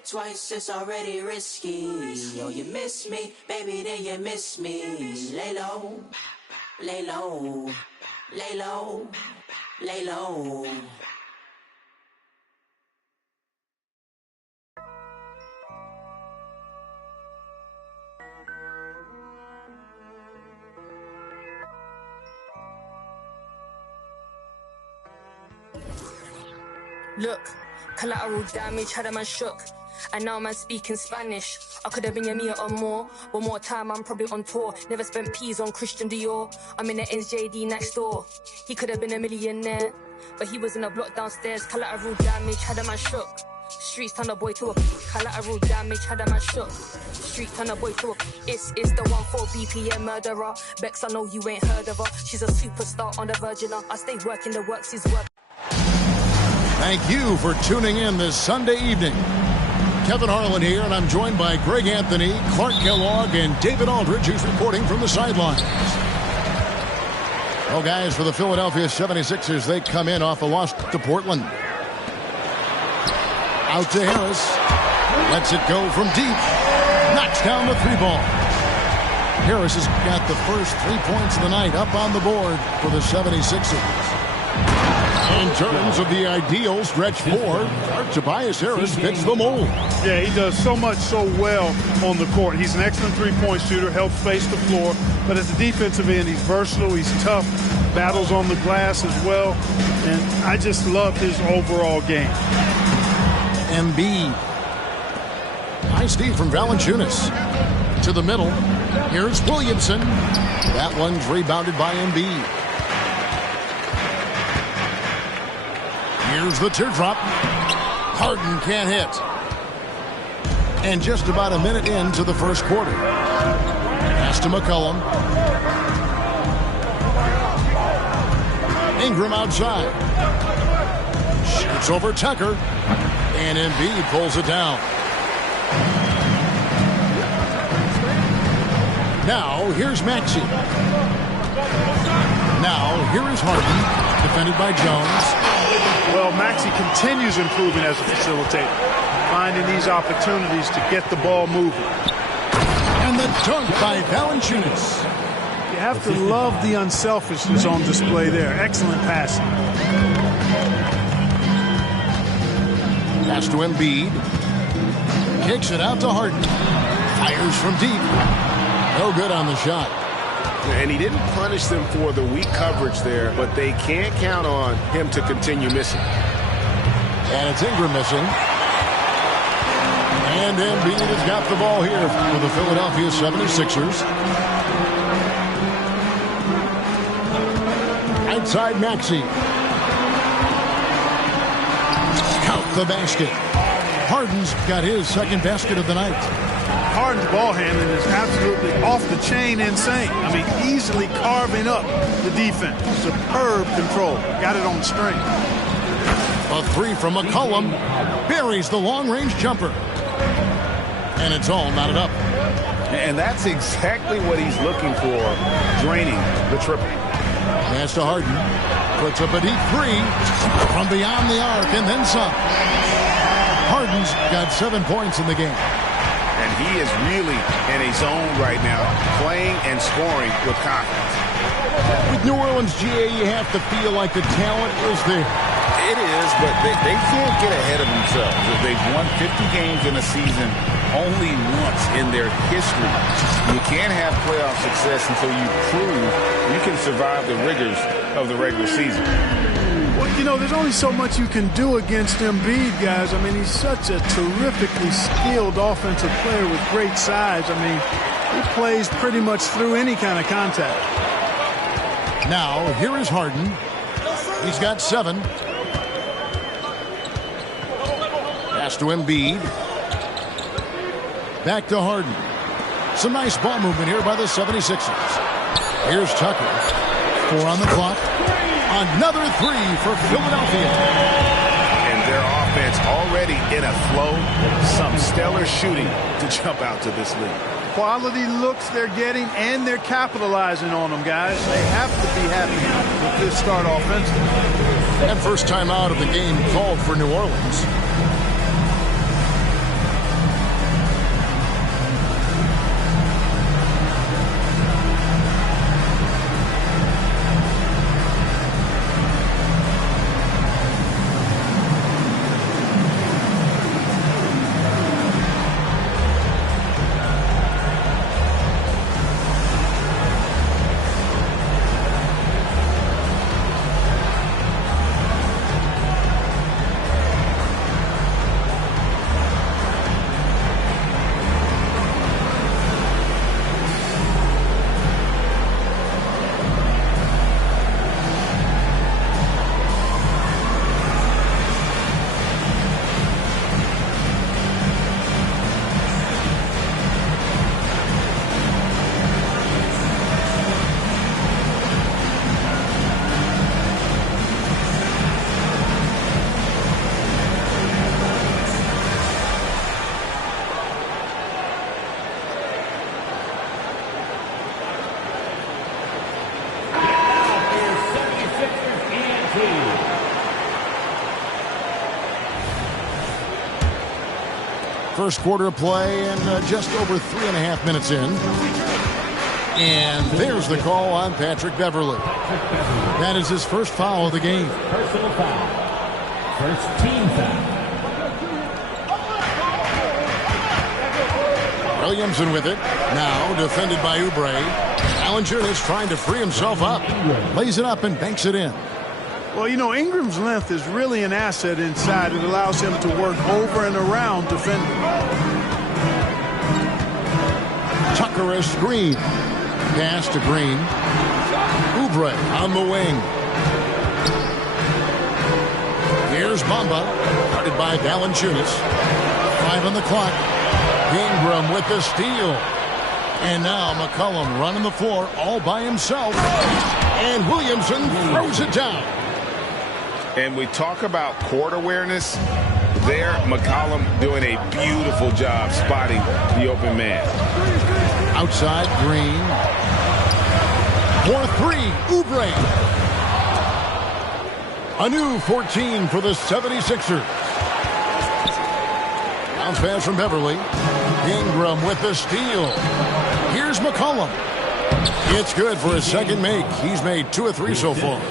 it twice, it's already risky. Oh, you miss me, baby, then you miss me. Lay low, lay low, lay low, lay low. Look, collateral damage, had a man shook. And now man speaking Spanish. I could have been your Mia or more. One more time, I'm probably on tour. Never spent peas on Christian Dior. I'm in the NJD next door. He could have been a millionaire, but he was in a block downstairs. Collateral damage, had a man shook. Streets turn a boy to a collateral damage, had a man shook. Streets turn a boy to a it's the 1-4 BPM murderer. Bex, I know you ain't heard of her. She's a superstar on the Virgin. I stay working the works is work. Thank you for tuning in this Sunday evening. Kevin Harlan here, and I'm joined by Greg Anthony, Clark Kellogg, and David Aldridge, who's reporting from the sidelines. Well, guys, for the Philadelphia 76ers, they come in off a loss to Portland. Out to Harris. Lets it go from deep. Knocks down the three ball. Harris has got the first 3 points of the night up on the board for the 76ers. In terms of the ideal stretch four, Tobias Harris fits the mold. Yeah, he does so much so well on the court. He's an excellent three-point shooter, helps space the floor. But as a defensive end, he's versatile, he's tough, battles on the glass as well. And I just love his overall game. Embiid. Nice D from Valanciunas. To the middle. Here's Williamson. That one's rebounded by Embiid. Here's the teardrop. Harden can't hit. And just about a minute into the first quarter. Pass to McCollum. Ingram outside. Shoots over Tucker. And Embiid pulls it down. Now, here's Maxey. Now, here is Harden. Defended by Jones. Well, Maxey continues improving as a facilitator, finding these opportunities to get the ball moving. And the dunk by Valanciunas. You have to love the unselfishness on display there. Excellent passing. Pass to Embiid. Kicks it out to Harden. Fires from deep. No good on the shot. And he didn't punish them for the weak coverage there, but they can't count on him to continue missing. And it's Ingram missing. And Embiid has got the ball here for the Philadelphia 76ers. Outside Maxey. Count the basket. Harden's got his second basket of the night. Harden's ball handling is absolutely off the chain insane. I mean, easily carving up the defense. Superb control. Got it on string. A three from McCollum. Buries the long-range jumper. And it's all knotted up. And that's exactly what he's looking for, draining the triple. Pass to Harden. Puts up a deep three from beyond the arc and then some. Harden's got 7 points in the game. And he is really in a zone right now, playing and scoring with confidence. With New Orleans, GA, you have to feel like the talent is there. It is, but they can't get ahead of themselves. They've won 50 games in a season only once in their history. You can't have playoff success until you prove you can survive the rigors of the regular season. Well, you know, there's only so much you can do against Embiid, guys. I mean, he's such a terrifically skilled offensive player with great size. I mean, he plays pretty much through any kind of contact. Now, here is Harden. He's got 7. Pass to Embiid. Back to Harden. Some nice ball movement here by the 76ers. Here's Tucker. 4 on the clock. Another 3 for Philadelphia. And their offense already in a flow. Some stellar shooting to jump out to this lead. Quality looks they're getting, and they're capitalizing on them, guys. They have to be happy with this start offensively. And first time out of the game called for New Orleans. first quarter of play and just over 3.5 minutes in. And there's the call on Patrick Beverley. That is his first foul of the game. Personal foul. First team foul. Williamson with it. Now defended by Oubre. Valanciunas trying to free himself up. Lays it up and banks it in. Well, you know, Ingram's length is really an asset inside. It allows him to work over and around defenders. Tucker a screen. Pass to Green. Oubre on the wing. Here's Bamba. Guarded by Valanciunas. 5 on the clock. Ingram with the steal. And now McCollum running the floor all by himself. And Williamson throws it down. And we talk about court awareness. There, McCollum doing a beautiful job spotting the open man. Outside, Green. For 3, Oubre. A new 14 for the 76ers. Bounce pass from Beverley. Ingram with the steal. Here's McCollum. It's good for his second make. He's made 2 of 3 so far.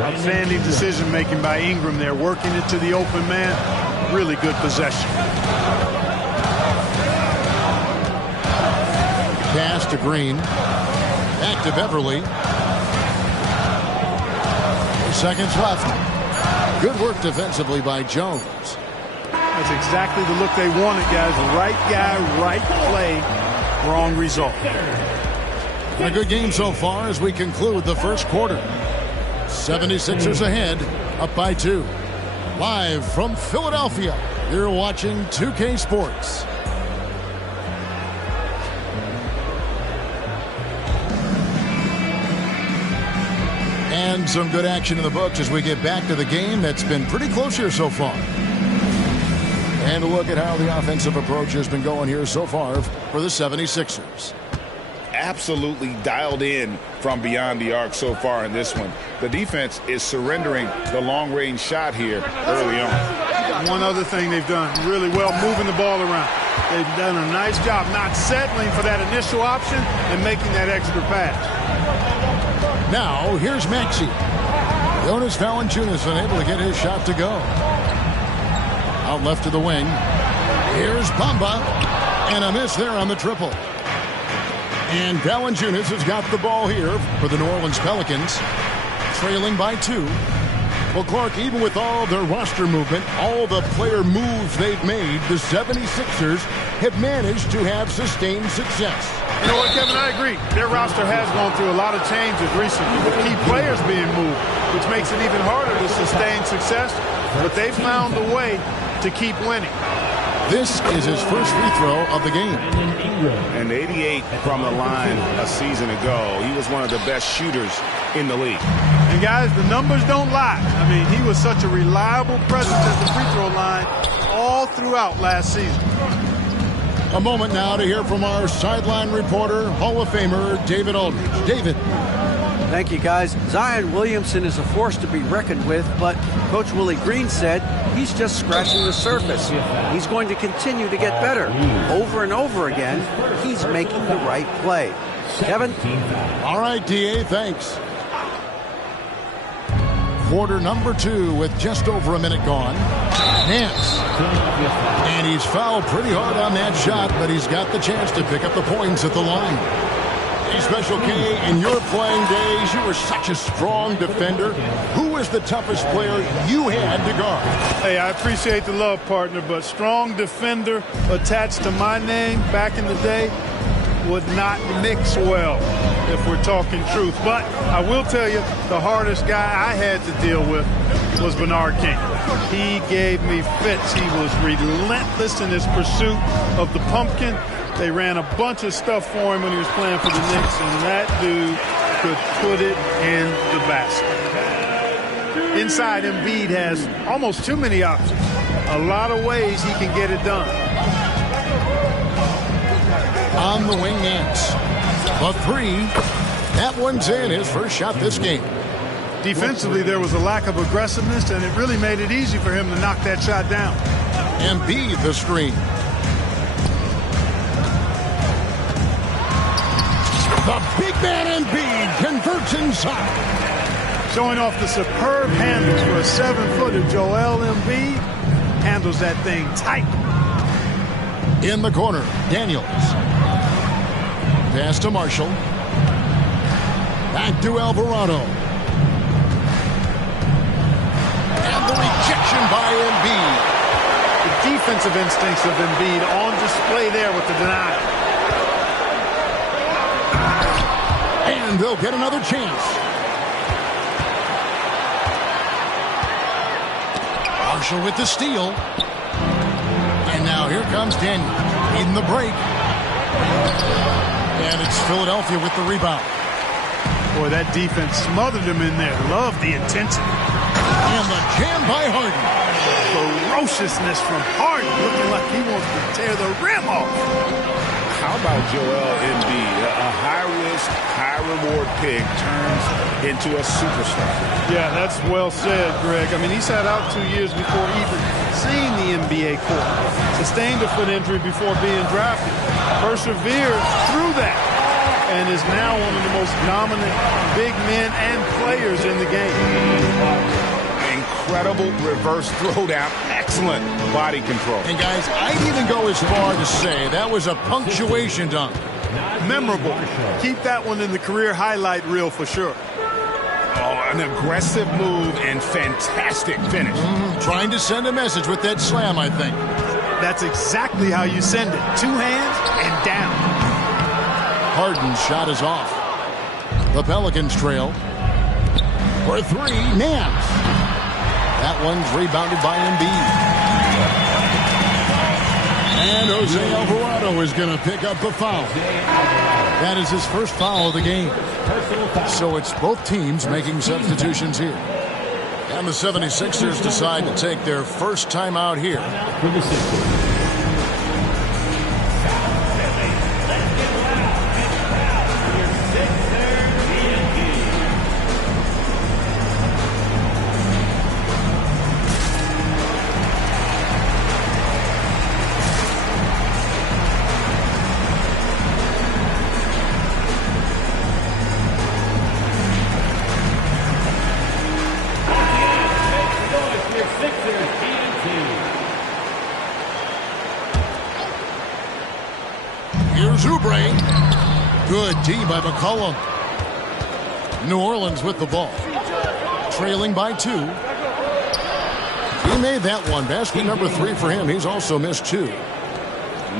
Outstanding decision-making by Ingram there, working it to the open man. Really good possession. Pass to Green. Back to Beverley. 4 seconds left. Good work defensively by Jones. That's exactly the look they wanted, guys. Right guy, right play, wrong result. A good game so far as we conclude the first quarter. 76ers ahead, up by 2. Live from Philadelphia, you're watching 2K Sports. And some good action in the books as we get back to the game that's been pretty close here so far. And a look at how the offensive approach has been going here so far for the 76ers. Absolutely dialed in from beyond the arc so far in this one. The defense is surrendering the long-range shot here early on. One other thing they've done really well, moving the ball around. They've done a nice job not settling for that initial option and making that extra pass. Now, here's Maxey. Jonas Valanciunas unable to get his shot to go. Out left to the wing. Here's Bamba. And a miss there on the triple. And Valanciunas has got the ball here for the New Orleans Pelicans. Trailing by 2. Well, Clark, even with all their roster movement, all the player moves they've made, the 76ers have managed to have sustained success. You know what, Kevin, I agree. Their roster has gone through a lot of changes recently with key players being moved, which makes it even harder to sustain success. But they've found a way to keep winning. This is his first free throw of the game. And 88 from the line a season ago. He was one of the best shooters in the league. And guys, the numbers don't lie. I mean, he was such a reliable presence at the free throw line all throughout last season. A moment now to hear from our sideline reporter, Hall of Famer David Aldridge. David. Thank you, guys. Zion Williamson is a force to be reckoned with, but Coach Willie Green said he's just scratching the surface. He's going to continue to get better. Over and over again, he's making the right play. Kevin? All right, D.A., thanks. Quarter number 2 with just over a minute gone. Nance. And he's fouled pretty hard on that shot, but he's got the chance to pick up the points at the line. Hey, Special K, in your playing days, you were such a strong defender. Who was the toughest player you had to guard? Hey, I appreciate the love, partner, but strong defender attached to my name back in the day would not mix well, if we're talking truth. But I will tell you, the hardest guy I had to deal with was Bernard King. He gave me fits. He was relentless in his pursuit of the pumpkin. They ran a bunch of stuff for him when he was playing for the Knicks, and that dude could put it in the basket. Inside, Embiid has almost too many options. A lot of ways he can get it done. On the wing, Nance. A 3. That one's in, his first shot this game. Defensively, there was a lack of aggressiveness, and it really made it easy for him to knock that shot down. Embiid the screen. The big man Embiid converts inside. Showing off the superb handles for a 7-footer. Joel Embiid handles that thing tight. In the corner, Daniels. Pass to Marshall. Back to Alvarado. And the rejection by Embiid. The defensive instincts of Embiid on display there with the denial. And they'll get another chance. Marshall with the steal. And now here comes Daniel. Needing the break. And it's Philadelphia with the rebound. Boy, that defense smothered him in there. Love the intensity. And the jam by Harden. Ferociousness from Harden, looking like he wants to tear the rim off. How about Joel Embiid? A high-risk, high-reward pick turns into a superstar. Yeah, that's well said, Greg. I mean, he sat out 2 years before even seeing the NBA court. Sustained a foot injury before being drafted. Persevered through that. And is now one of the most dominant big men and players in the game. Incredible reverse throwdown. Excellent body control. And guys, I'd even go as far to say that was a punctuation dunk. Memorable. Keep that one in the career highlight reel for sure. Oh, an aggressive move and fantastic finish. Trying to send a message with that slam, I think. That's exactly how you send it. 2 hands and down. Harden's shot is off. The Pelicans trail. For 3, Nance. That one's rebounded by Embiid. And Jose Alvarado is going to pick up the foul. That is his first foul of the game. So it's both teams making substitutions here. And the 76ers decide to take their first time out here. Good D by McCollum. New Orleans with the ball. Trailing by 2. He made that one. Basket number 3 for him. He's also missed 2.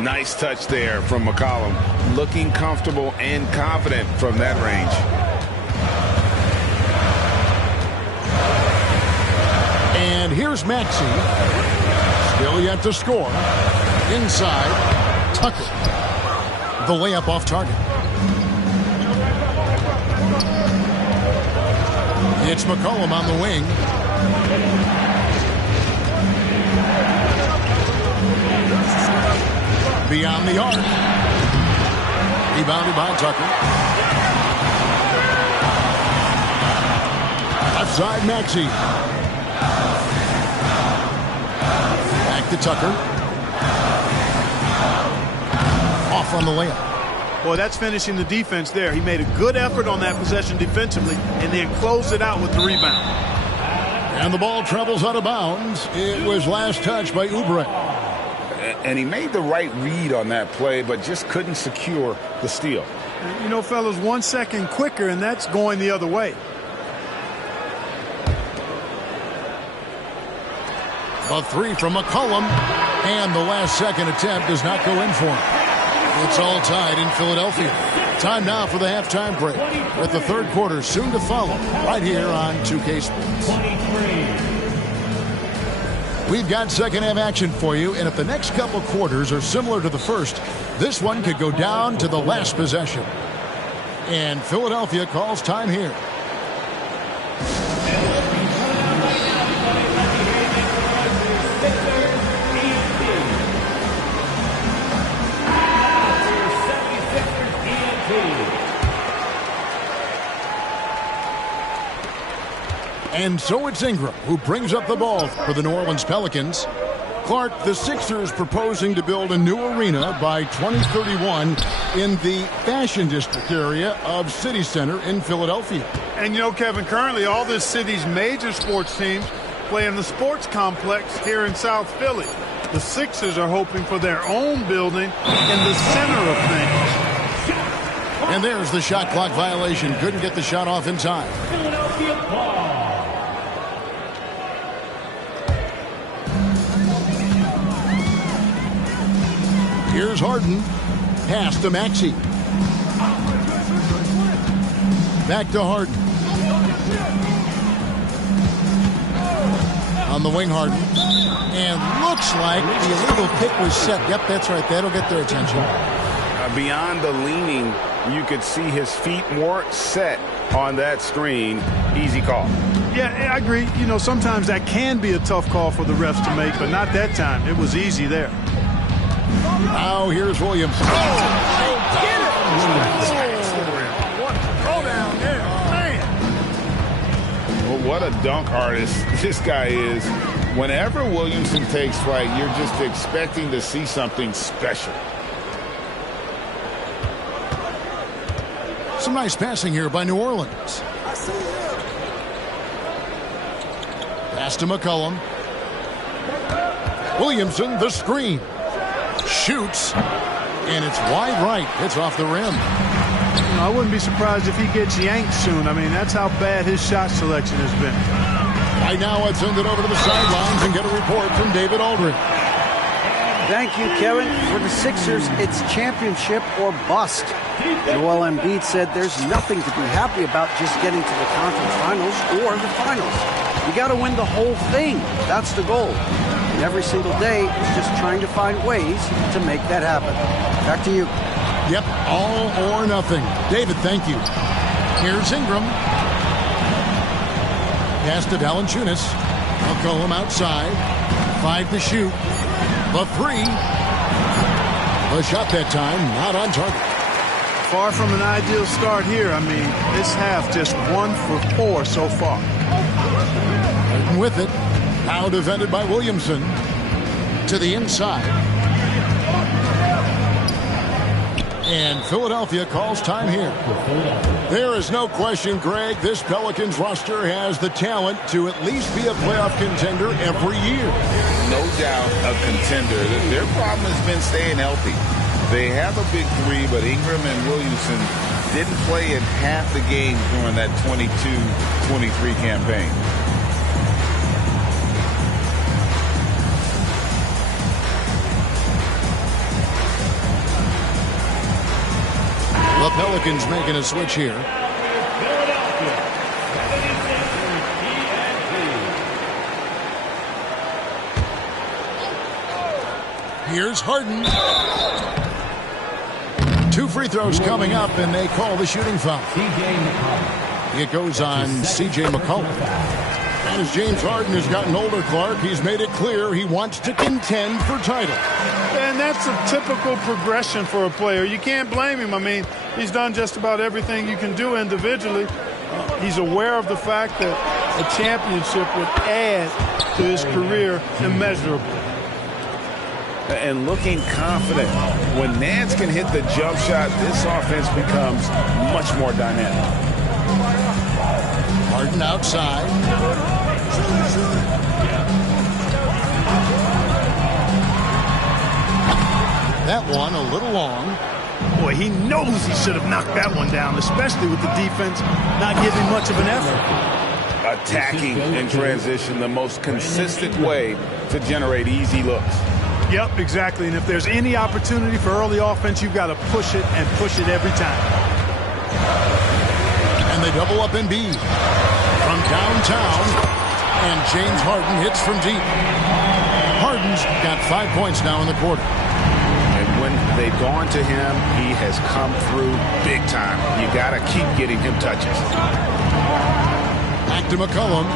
Nice touch there from McCollum. Looking comfortable and confident from that range. And here's Maxey. Still yet to score. Inside. Tucker. The layup off target. It's McCollum on the wing. Beyond the arc. Rebounded by Tucker. Left side, Maxey. Back to Tucker. Off on the layup. Boy, that's finishing the defense there. He made a good effort on that possession defensively and then closed it out with the rebound. And the ball travels out of bounds. It was last touched by Oubre. And he made the right read on that play, but just couldn't secure the steal. You know, fellas, 1 second quicker, and that's going the other way. A 3 from McCollum. And the last second attempt does not go in for him. It's all tied in Philadelphia. Time now for the halftime break, with the third quarter soon to follow, right here on 2K Sports. We've got second half action for you, and if the next couple quarters are similar to the first, this one could go down to the last possession. And Philadelphia calls time here. And so it's Ingram who brings up the ball for the New Orleans Pelicans. Clark, the Sixers proposing to build a new arena by 2031 in the Fashion District area of City Center in Philadelphia. And you know, Kevin, currently all this city's major sports teams play in the sports complex here in South Philly. The Sixers are hoping for their own building in the center of things. And there's the shot clock violation. Couldn't get the shot off in time. Philadelphia ball. Here's Harden. Pass to Maxey. Back to Harden. On the wing, Harden. And looks like the illegal pick was set. Yep, that's right. That'll get their attention. Beyond the leaning, you could see his feet weren't set on that screen. Easy call. Yeah, I agree. You know, sometimes that can be a tough call for the refs to make, but not that time. It was easy there. Now here's Williams. Get it! Go down there, man. Well, what a dunk artist this guy is. Whenever Williamson takes flight, you're just expecting to see something special. Some nice passing here by New Orleans. Pass to McCollum. Williamson, the screen. Shoots, and it's wide right. It's off the rim. I wouldn't be surprised if he gets yanked soon. I mean, that's how bad his shot selection has been. Right now, let's send it over to the sidelines and get a report from David Aldridge. Thank you, Kevin. For the Sixers, it's championship or bust. Joel Embiid said there's nothing to be happy about just getting to the conference finals or the finals. You got to win the whole thing. That's the goal. And every single day is just trying to find ways to make that happen. Back to you. Yep, all or nothing. David, thank you. Here's Ingram. Pass to Valanciunas. McCollum outside. 5 to shoot. The 3. The shot that time, not on target. Far from an ideal start here. I mean, this half just 1 for 4 so far. And with it, now defended by Williamson. To the inside. And Philadelphia calls time here. There is no question, Greg, this Pelicans roster has the talent to at least be a playoff contender every year. No doubt a contender. Their problem has been staying healthy. They have a big 3, but Ingram and Williamson didn't play in half the games during that 22-23 campaign. The Pelicans making a switch here. Here's Harden. 2 free throws coming up, and they call the shooting foul. It goes on C.J. McCollum. And as James Harden has gotten older, Clark, he's made it clear he wants to contend for title. And that's a typical progression for a player. You can't blame him. I mean, he's done just about everything you can do individually. He's aware of the fact that a championship would add to his career immeasurably. And looking confident. When Nance can hit the jump shot, this offense becomes much more dynamic. Harden outside. That one a little long. Boy, he knows he should have knocked that one down, especially with the defense not giving much of an effort. Attacking in transition, the most consistent way to generate easy looks. Yep, exactly. And if there's any opportunity for early offense, you've got to push it and push it every time. And they double up Embiid from downtown. And James Harden hits from deep. Harden's got 5 points now in the quarter. And when they've gone to him, he has come through big time. You got to keep getting him touches. Back to McCollum.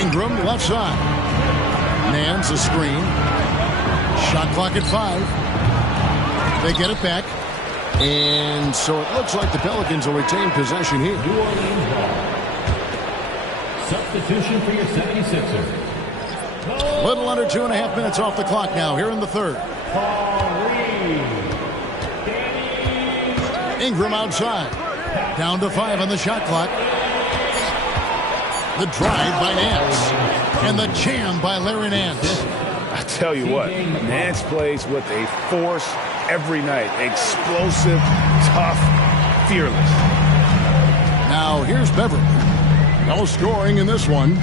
Ingram left side. Nance a screen. Shot clock at 5. They get it back. And so it looks like the Pelicans will retain possession here. Substitution for your 76ers. Little under 2.5 minutes off the clock now here in the third. Ingram outside. Down to 5 on the shot clock. The drive by Nance. And the jam by Larry Nance. I tell you what, Nance plays with a force every night. Explosive, tough, fearless. Now here's Beverly. No scoring in this one.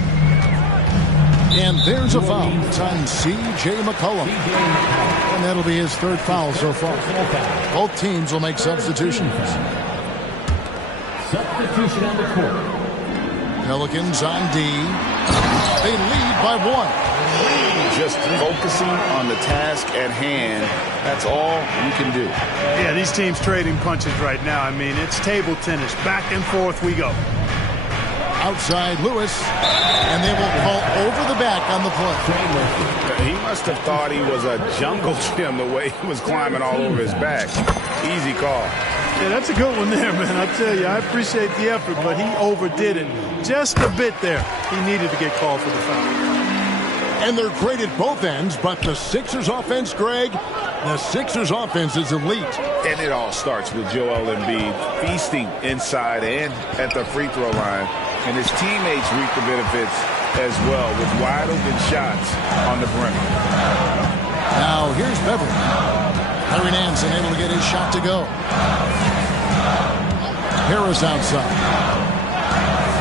And there's a foul. It's on C.J. McCollum. And that'll be his third foul so far. Both teams will make substitutions. Substitution on the court. Pelicans on D. They lead by 1. Just focusing on the task at hand. That's all you can do. Yeah, these teams trading punches right now. I mean, it's table tennis. Back and forth we go. Outside Lewis. And they will call over the back on the play. He must have thought he was a jungle gym the way he was climbing all over his back. Easy call. Yeah, that's a good one there, man. I tell you, I appreciate the effort, but he overdid it just a bit there. He needed to get called for the foul. And they're great at both ends, but the Sixers offense, Greg, the Sixers offense is elite. And it all starts with Joel Embiid feasting inside and at the free throw line. And his teammates reap the benefits as well with wide open shots on the perimeter. Now here's Beverly. Larry Nance unable to get his shot to go. Harris outside.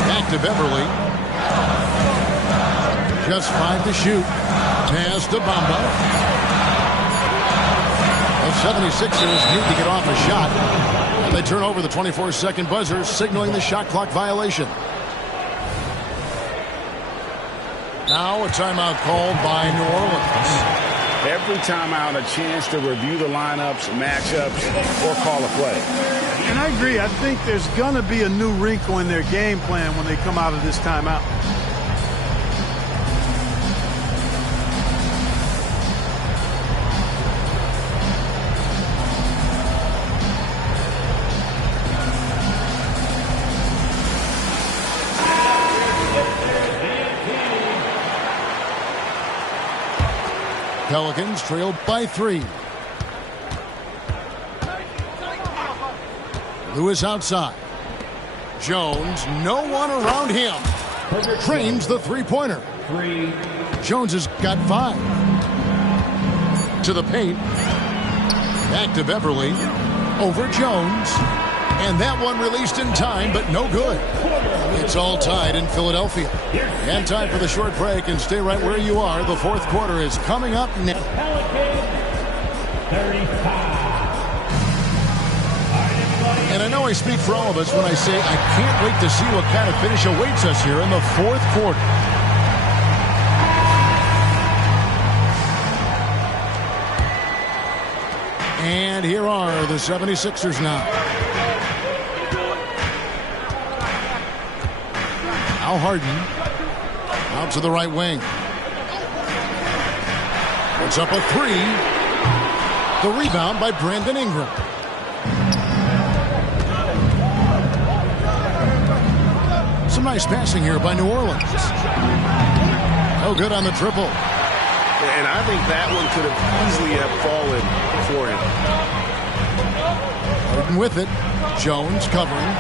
Back to Beverly. Just 5 to shoot. Pass to Bamba. The 76ers need to get off a shot. And they turn over the 24-second buzzer, signaling the shot clock violation. Now a timeout called by New Orleans. Every timeout a chance to review the lineups, matchups, or call a play. And I agree. I think there's going to be a new wrinkle in their game plan when they come out of this timeout. Pelicans trailed by 3. Lewis outside. Jones, no one around him. Trains the three-pointer. Jones has got 5. To the paint. Back to Beverly. Over Jones. And that one released in time, but no good. It's all tied in Philadelphia. And time for the short break, and stay right where you are. The fourth quarter is coming up next. And I know I speak for all of us when I say I can't wait to see what kind of finish awaits us here in the fourth quarter. And here are the 76ers now. Al Harden out to the right wing. Puts up a 3. The rebound by Brandon Ingram. Some nice passing here by New Orleans. Oh, good on the triple. And I think that one could have easily have fallen for him. Harden with it. Jones covering.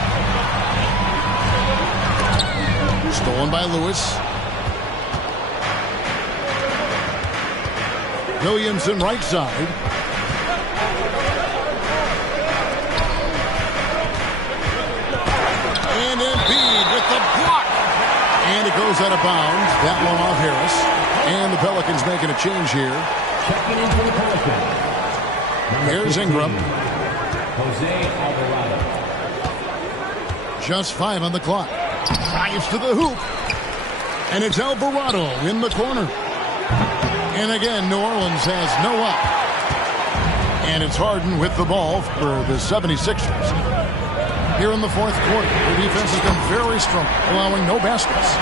Stolen by Lewis. Williamson right side. And Embiid with the block. And it goes out of bounds. That one off Harris. And the Pelicans making a change here. Checking in for the Pelicans. Here's Ingram. Jose Alvarado. Just 5 on the clock. Drives to the hoop. And it's Alvarado in the corner. And again, New Orleans has no up. And it's Harden with the ball for the 76ers. Here in the fourth quarter, the defense has been very strong, allowing no baskets.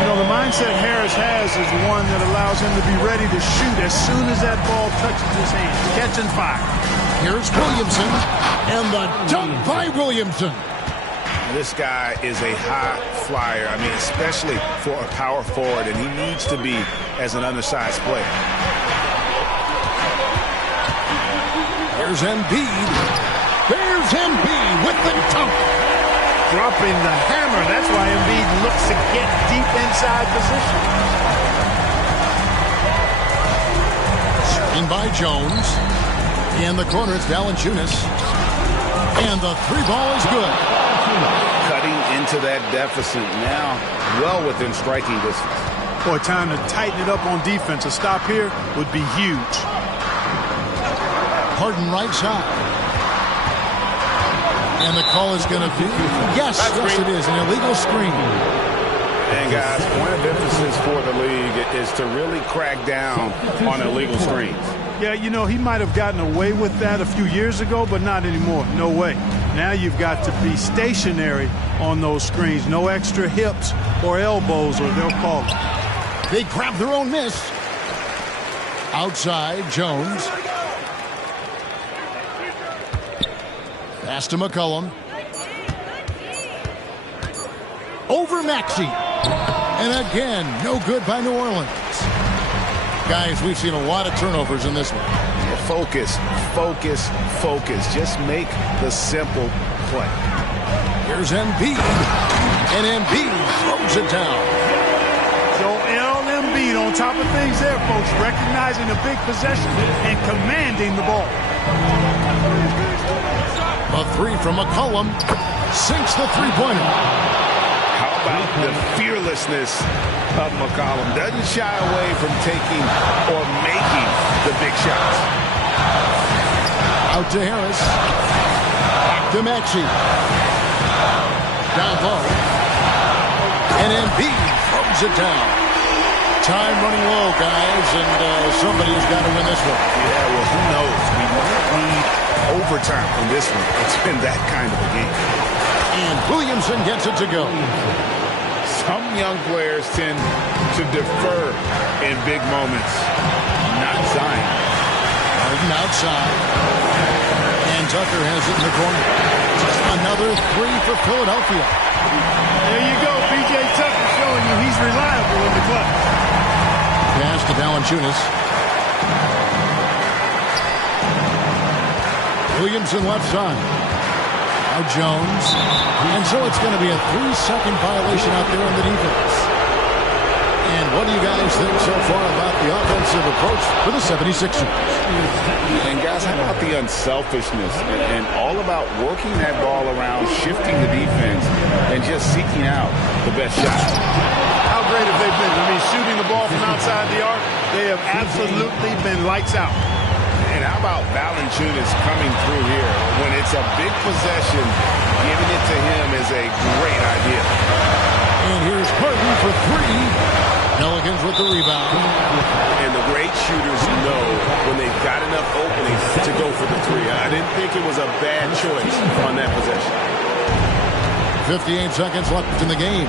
You know, the mindset Harris has is one that allows him to be ready to shoot as soon as that ball touches his hand. Catch and fire. Here's Williamson. And the dunk by Williamson. This guy is a high flyer. I mean, especially for a power forward, and he needs to be as an undersized player. There's Embiid. There's Embiid with the dunk. Dropping the hammer. That's why Embiid looks to get deep inside position. Screen by Jones. In the corner, it's Valanciunas. And the three ball is good. Cutting into that deficit now, well within striking distance. Boy, time to tighten it up on defense. A stop here would be huge. Harden right side. And the call is going to be, yes, it is, an illegal screen. And guys, point of emphasis for the league is to really crack down on illegal screens. Yeah, you know, he might have gotten away with that a few years ago, but not anymore. No way. Now you've got to be stationary on those screens. No extra hips or elbows, or they'll call it. They grab their own miss. Outside, Jones. Pass to McCollum. Over Maxey. And again, no good by New Orleans. Guys, we've seen a lot of turnovers in this one. Focus, focus, focus. Just make the simple play. Here's Embiid. And Embiid throws it down. Joel Embiid on top of things there, folks. Recognizing a big possession and commanding the ball. A three from McCollum. Sinks the three-pointer. How about the fearlessness of McCollum? Doesn't shy away from taking or making the big shots. Out to Harris. Back to Maxey. Down low. And Embiid throws it down. Time running low, guys, and somebody has got to win this one. Yeah, well, who knows? We might need overtime from this one. It's been that kind of a game. And Williamson gets it to go. Some young players tend to defer in big moments. Not Zion. Harden outside. And Tucker has it in the corner. Just another three for Philadelphia. There you go. P.J. Tucker showing you he's reliable in the clutch. Pass to Valanciunas. Williamson left side. Now Jones. And so it's going to be a 3-second violation out there on the defense. And what do you guys think so far about the offensive approach for the 76ers? And guys, how about the unselfishness and all about working that ball around, shifting the defense, and just seeking out the best shot? How great have they been? I mean, shooting the ball from outside the arc, they have absolutely been lights out. And how about Valanciunas coming through here? When it's a big possession, giving it to him is a great idea. And here's Harden for three. Pelicans with the rebound. And the great shooters know when they've got enough opening to go for the three. I didn't think it was a bad choice on that possession. 58 seconds left in the game.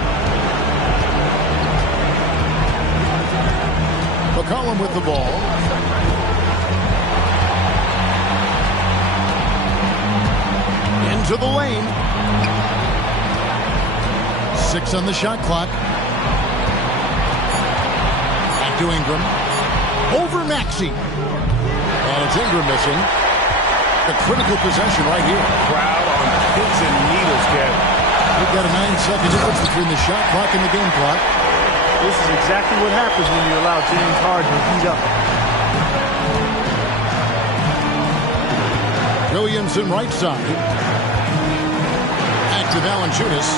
McCollum with the ball. Into the lane. 6 on the shot clock. Back to Ingram. Over Maxey. And it's Ingram missing. The critical possession right here. Crowd on pins and needles, Kev. We've got a 9-second difference between the shot clock and the game clock. This is exactly what happens when you allow James Harden to heat up. Williamson right side. Back to Valanciunas.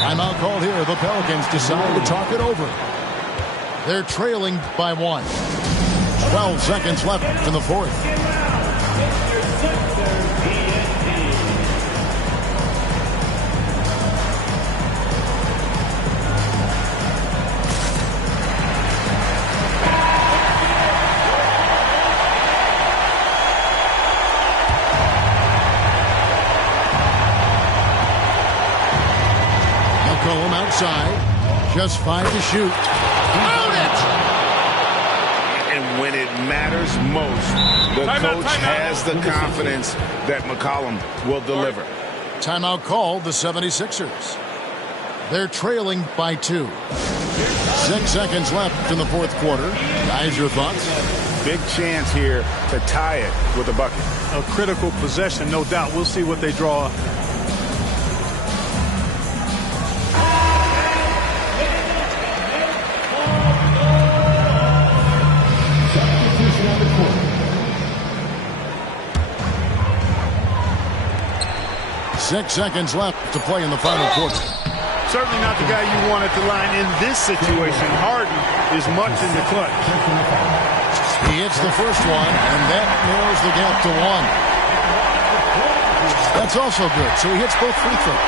Timeout called here. The Pelicans decide to talk it over. They're trailing by 1. 12 seconds left in the fourth. McCollum outside. Just 5 to shoot. Out it! And when it matters most, the coach has the confidence that McCollum will deliver. Timeout called the 76ers. They're trailing by 2. 6 seconds left in the fourth quarter. Guys, your thoughts? Big chance here to tie it with a bucket. A critical possession, no doubt. We'll see what they draw up. Substitution on the court. 6 seconds left to play in the final quarter. Certainly not the guy you want at the line in this situation. Harden is much in the clutch. He hits the first one, and that narrows the gap to 1. That's also good, so he hits both free throws.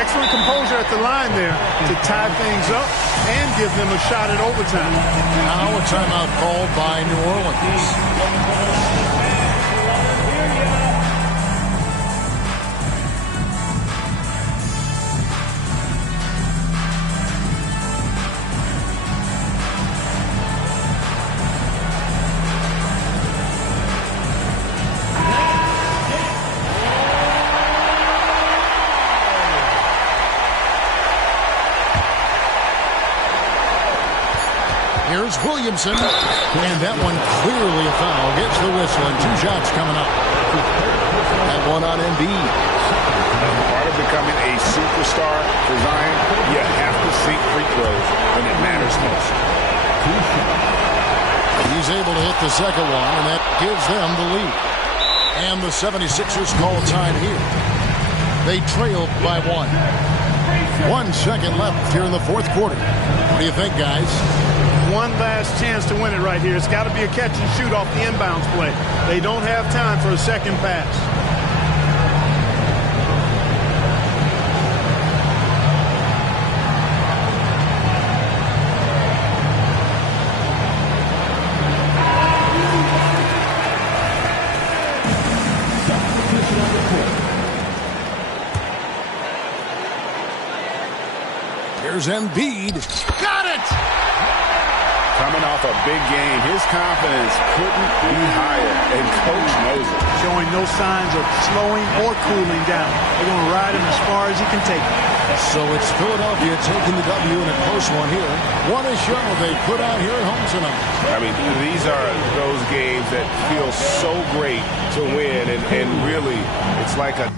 Excellent composure at the line there to tie things up and give them a shot at overtime. Now a timeout called by New Orleans. Here's Williamson, and that one clearly a foul. Gets the whistle, and 2 shots coming up. That one on Embiid. Part of becoming a superstar for Zion, you have to sink free throws when it matters most. He's able to hit the second one, and that gives them the lead. And the 76ers call time here. They trail by 1. 1 second left here in the fourth quarter. What do you think, guys? One last chance to win it right here. It's got to be a catch and shoot off the inbounds play. They don't have time for a second pass. Here's Embiid. Got it! Coming off a big game, his confidence couldn't be higher, and Coach knows it. Showing no signs of slowing or cooling down. They're going to ride him as far as he can take him. So it's Philadelphia taking the W in a close one here. What a show they put out here at home tonight. I mean, these are those games that feel so great to win, and really, it's like a